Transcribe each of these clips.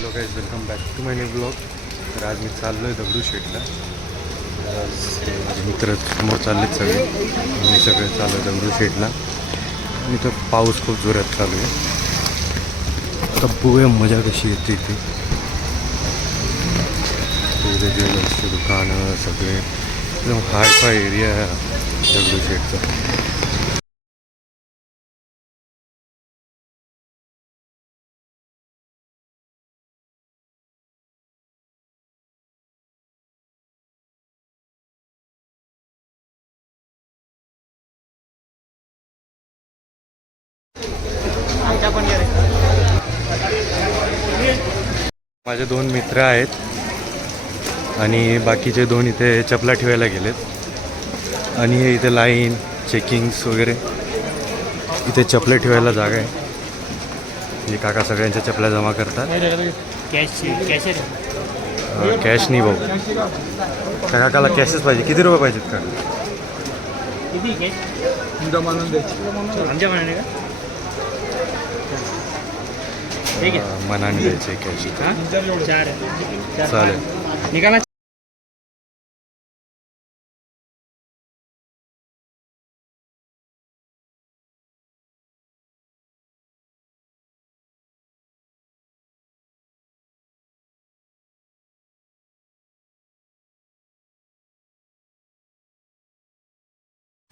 Hello guys, welcome back to my new blog. तर आज मी चाललो आहे दगडूशेठला. आज माझे मित्र समोर चाललेत सगळे, मी सगळे चाललो आहे दगडूशेठला. आणि इथं पाऊस खूप जोरात चालू आहे. आता बघूया मजा कशी येते इथे. ज्वेलर्सची दुकानं सगळे एकदम हायफाय एरिया दगडूशेठचा. माझे 2 मित्र आहेत आणि बाकीचे 2 इथे चपला ठेवायला गेलेत. आणि हे इथे लाईन चेकिंग्स वगैरे, इथे चपले ठेवायला जागा आहे. हे काका सगळ्यांच्या चपल्या जमा करतात. कॅश नाही भाऊ, त्या काकाला कॅशच पाहिजे. किती रुपये पाहिजेत का? मनाने द्यायचे कॅश. चालेल. निकाला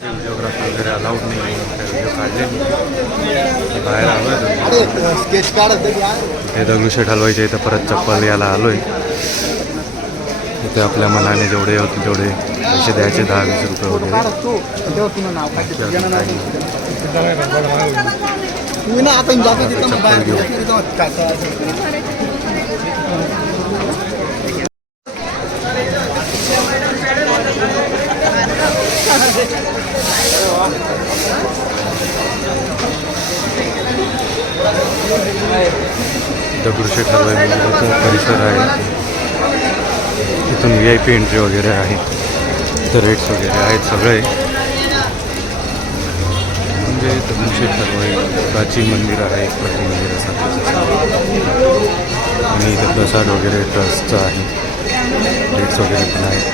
व्हिडिओग्राफी वगैरे अलाउड नाही आहे. व्हिडिओ काढले मी बाहेर आलो आहे. स्केच काढत इथे दगडूशेठ हलवायच्या इथं परत चप्पल यायला आलो आहे. इथे आपल्या मनाने जेवढे होतील तेवढे पैसे द्यायचे, 10-20 रुपये वगैरे. चप्पल घेऊ. दगडूशेठ हलवाई मंदिराचा परिसर आहे. इथून VIP एंट्री वगैरे आहे. इथं रेट्स वगैरे आहेत सगळे. म्हणजे दगडूशेठ हलवाई प्राचीन मंदिर आहे, प्राचीन मंदिरासारखं. आणि इथं प्रसाद वगैरे ट्रस्टचा आहे. रेट्स वगैरे पण आहेत.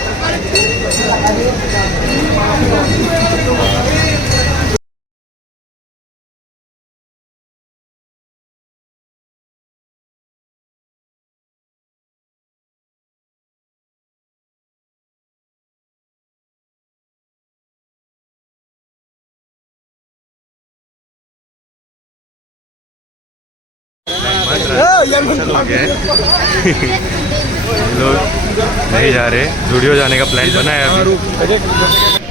लोग नहीं जा रहे. जुडियो जाने का प्लान बना है अभी.